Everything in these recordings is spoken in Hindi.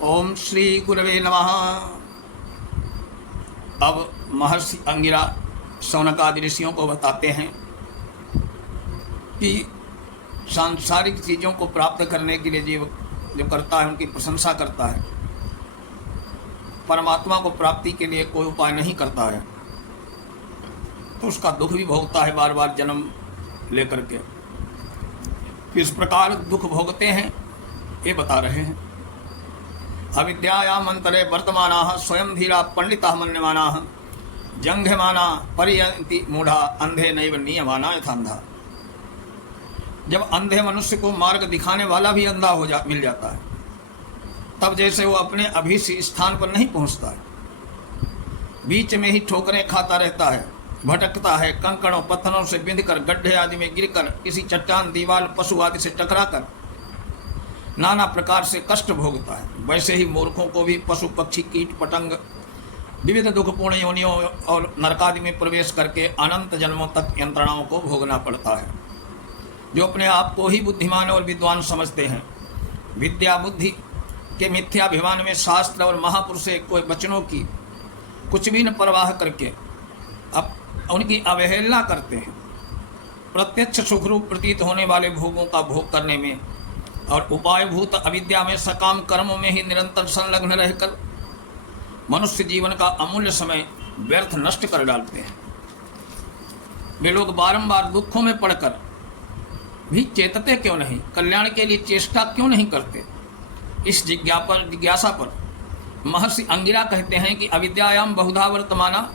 ओम श्री गुरवे नमः। अब महर्षि अंगिरा शौनकादि ऋषियों को बताते हैं कि सांसारिक चीज़ों को प्राप्त करने के लिए जीव जो करता है उनकी प्रशंसा करता है, परमात्मा को प्राप्ति के लिए कोई उपाय नहीं करता है तो उसका दुख भी भोगता है, बार बार जन्म लेकर के। किस प्रकार दुख भोगते हैं ये बता रहे हैं। अविद्यायामंतरे वर्तमानाः स्वयं धीरा पंडिताः मन्यमानाः जंघमाना परियन्ति मूढ़ा अंधे नैव नीयमाना यथांधा। जब अंधे मनुष्य को मार्ग दिखाने वाला भी अंधा मिल जाता है, तब जैसे वो अपने अभीष्ट स्थान पर नहीं पहुंचता है, बीच में ही ठोकरें खाता रहता है, भटकता है, कंकड़ों पत्थरों से बिंधकर, गड्ढे आदि में गिरकर, किसी चट्टान दीवार पशु आदि से टकराकर नाना प्रकार से कष्ट भोगता है, वैसे ही मूर्खों को भी पशु पक्षी कीट पतंग विविध दुखपूर्ण योनियों और नरकादि में प्रवेश करके अनंत जन्मों तक यंत्रणाओं को भोगना पड़ता है। जो अपने आप को ही बुद्धिमान और विद्वान समझते हैं, विद्या बुद्धि के मिथ्याभिमान में शास्त्र और महापुरुषों कोई वचनों की कुछ भी न परवाह करके अब उनकी अवहेलना करते हैं, प्रत्यक्ष सुखरूप प्रतीत होने वाले भोगों का भोग करने में और उपायभूत अविद्या में सकाम कर्मों में ही निरंतर संलग्न रहकर मनुष्य जीवन का अमूल्य समय व्यर्थ नष्ट कर डालते हैं। वे लोग बारंबार दुखों में पड़कर भी चेतते क्यों नहीं, कल्याण के लिए चेष्टा क्यों नहीं करते। इस जिज्ञासा पर महर्षि अंगिरा कहते हैं कि अविद्यायाम बहुधा वर्तमाना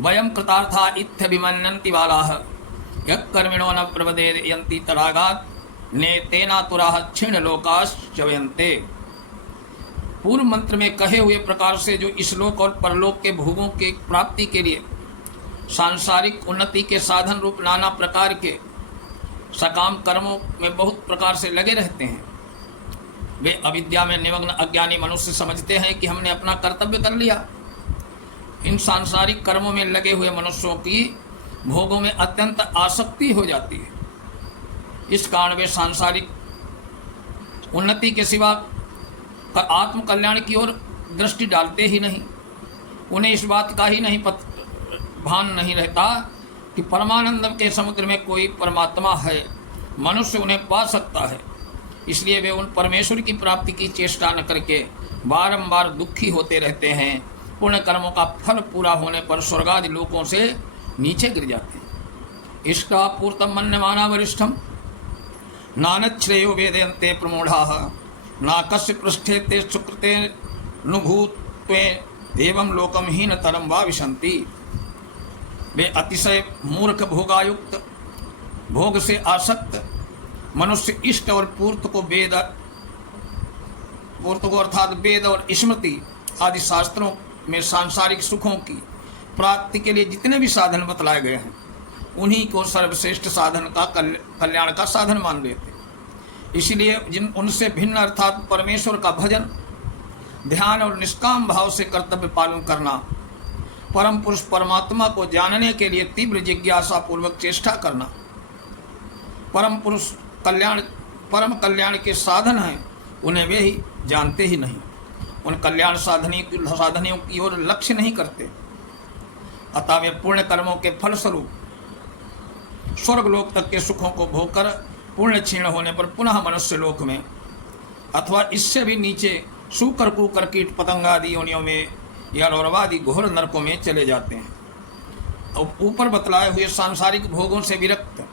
वयम कृतार्था इत्थभिमन्यन्ति बालाः यत् कर्मिणो न प्रवदेयन्ति तडागात् ने तेनातुराः क्षीण लोकाश्चयन्ते। पूर्व मंत्र में कहे हुए प्रकार से जो इस लोक और परलोक के भोगों के प्राप्ति के लिए सांसारिक उन्नति के साधन रूप नाना प्रकार के सकाम कर्मों में बहुत प्रकार से लगे रहते हैं, वे अविद्या में निमग्न अज्ञानी मनुष्य समझते हैं कि हमने अपना कर्तव्य कर लिया। इन सांसारिक कर्मों में लगे हुए मनुष्यों की भोगों में अत्यंत आसक्ति हो जाती है। इस कारण वे सांसारिक उन्नति के सिवा आत्म कल्याण की ओर दृष्टि डालते ही नहीं। उन्हें इस बात का ही नहीं भान नहीं रहता कि परमानंद के समुद्र में कोई परमात्मा है, मनुष्य उन्हें पा सकता है। इसलिए वे उन परमेश्वर की प्राप्ति की चेष्टा न करके बारंबार दुखी होते रहते हैं। पुण्य कर्मों का फल पूरा होने पर स्वर्गादि लोकों से नीचे गिर जाते हैं। इष्टापूर्तम मन्यमाना वरिष्ठम नानच्छ्रेयो वेदयन्ते प्रमूढ़ाः ना कस्य पृष्ठे ते सुकृते नुभूत्वे एवं लोकम हीनतरम वा विशन्ति। वे अतिशय मूर्ख भोगायुक्त, भोग से आसक्त मनुष्य इष्ट और पूर्त को अर्थात वेद और स्मृति आदि शास्त्रों में सांसारिक सुखों की प्राप्ति के लिए जितने भी साधन बतलाए गए हैं, उन्हीं को सर्वश्रेष्ठ साधन का कल्याण का साधन मान लेते। इसलिए जिन उनसे भिन्न अर्थात परमेश्वर का भजन, ध्यान और निष्काम भाव से कर्तव्य पालन करना, परम पुरुष परमात्मा को जानने के लिए तीव्र जिज्ञासा पूर्वक चेष्टा करना, परम पुरुष परम कल्याण के साधन हैं, उन्हें वे ही जानते ही नहीं, उन कल्याण साधनियों की ओर लक्ष्य नहीं करते। अतः वे पुण्य कर्मों के फलस्वरूप स्वर्गलोक तक के सुखों को भोग कर पुण्य क्षीण होने पर पुनः मनुष्य लोक में अथवा इससे भी नीचे सूकर कुकर कीट पतंग आदि योनियों में या रौरवादि घोर नरकों में चले जाते हैं। और ऊपर बतलाए हुए सांसारिक भोगों से विरक्त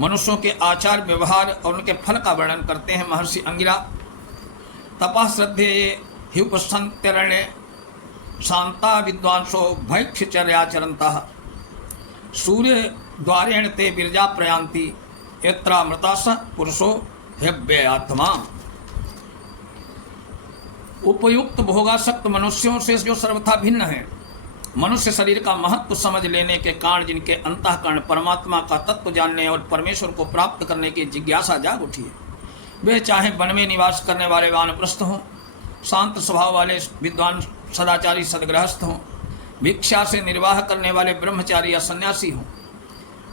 मनुष्यों के आचार व्यवहार और उनके फल का वर्णन करते हैं महर्षि अंगिरा। तपः श्रद्धेये ह्युपस्थन्त्यरण्ये शांता विद्वांसो भैक्षचर्याचरन्तः सूर्य द्वारेण ते बिरजा प्रयान्ति यत्रामृता स पुरुषो ह्यव्ययात्मा। उपयुक्त भोगासक्त मनुष्यों से जो सर्वथा भिन्न है, मनुष्य शरीर का महत्व समझ लेने के कारण जिनके अंतःकरण परमात्मा का तत्व जानने और परमेश्वर को प्राप्त करने की जिज्ञासा जाग उठी है, वे चाहे वन में निवास करने वाले वानप्रस्थ हों, शांत स्वभाव वाले विद्वान सदाचारी सदगृहस्थ हों, भिक्षा से निर्वाह करने वाले ब्रह्मचारी या सन्यासी हों,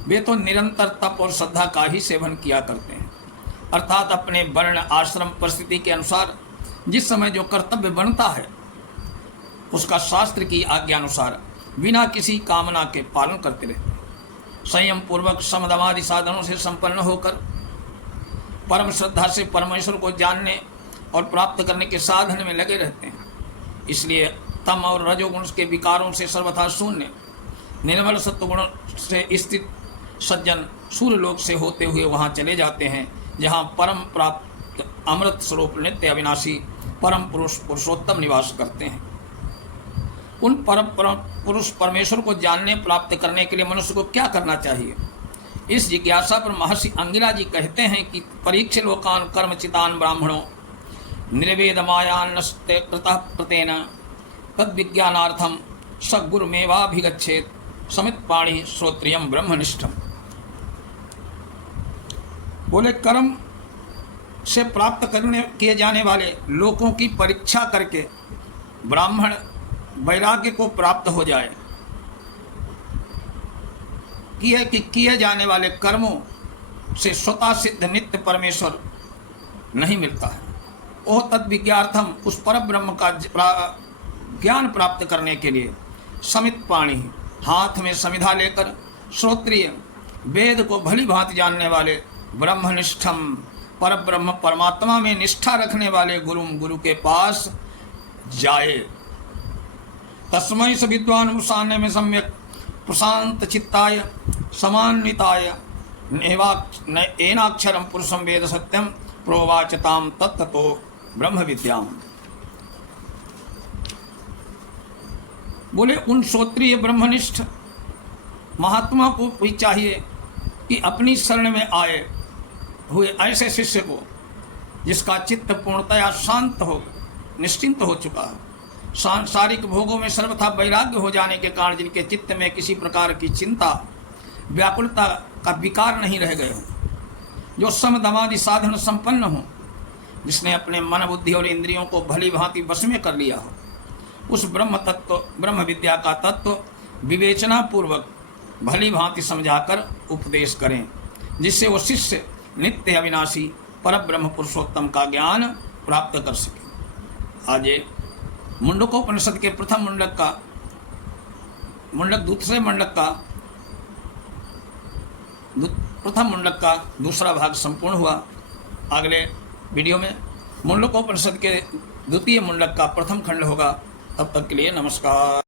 वे तो निरंतर तप और श्रद्धा का ही सेवन किया करते हैं। अर्थात अपने वर्ण आश्रम परिस्थिति के अनुसार जिस समय जो कर्तव्य बनता है उसका शास्त्र की आज्ञा अनुसार बिना किसी कामना के पालन करते रहते हैं। संयम पूर्वक समदमादि साधनों से संपन्न होकर परम श्रद्धा से परमेश्वर को जानने और प्राप्त करने के साधन में लगे रहते हैं। इसलिए तम और रजोगुण के विकारों से सर्वथा शून्य निर्मल सत्वगुण से स्थित सज्जन सूर्यलोक से होते हुए वहाँ चले जाते हैं जहाँ परम प्राप्त अमृत स्वरूप नित्य अविनाशी परम पुरुष पुरुषोत्तम निवास करते हैं। उन परम पुरुष परमेश्वर को जानने प्राप्त करने के लिए मनुष्य को क्या करना चाहिए? इस जिज्ञासा पर महर्षि अंगिरा जी कहते हैं कि परीक्ष लोकान कर्मचितान ब्राह्मणों निर्वेदमायान्नस्ते कृतः प्रतेन तद विज्ञानार्थम सद्गुरुमेवाभिगच्छेत समित पाणी श्रोत्रियम ब्रह्मनिष्ठम। बोले कर्म से प्राप्त करने किए जाने वाले लोगों की परीक्षा करके ब्राह्मण वैराग्य को प्राप्त हो जाए। किए जाने वाले कर्मों से स्वतः सिद्ध नित्य परमेश्वर नहीं मिलता है। ओह तद विज्ञार्थम उस पर ब्रह्म का ज्ञान प्राप्त करने के लिए समित पाणी हाथ में समिधा लेकर श्रोत्रिय वेद को भली भांति जानने वाले ब्रह्मनिष्ठम पर ब्रह्म परमात्मा में निष्ठा रखने वाले गुरु के पास जाए। तस्मै स विद्वान मुसान्य में सम्यक प्रशांत चित्ताय समान्विताय एनाक्षरम पुरुषम वेद सत्यम प्रोवाचताम तत्तो ब्रह्म विद्याम। बोले उन श्रोत्रिय ब्रह्मनिष्ठ महात्मा को भी चाहिए कि अपनी शरण में आए हुए ऐसे शिष्य को जिसका चित्त पूर्णतया शांत हो निश्चिंत हो चुका है, सांसारिक भोगों में सर्वथा वैराग्य हो जाने के कारण जिनके चित्त में किसी प्रकार की चिंता व्याकुलता का विकार नहीं रह गए हो, जो समदमादि साधन संपन्न हो, जिसने अपने मन बुद्धि और इंद्रियों को भली भांति वश में कर लिया हो, उस ब्रह्म तत्व ब्रह्म विद्या का तत्व विवेचना पूर्वक भली भांति समझाकर उपदेश करें, जिससे वो शिष्य नित्य अविनाशी परब्रह्म पुरुषोत्तम का ज्ञान प्राप्त कर सके। आज मुंडकोपनिषद के दूसरे मंडक का प्रथम मंडक का दूसरा भाग संपूर्ण हुआ। अगले वीडियो में मुंडकोपनिषद के द्वितीय मंडक का प्रथम खंड होगा। तब तक के लिए नमस्कार।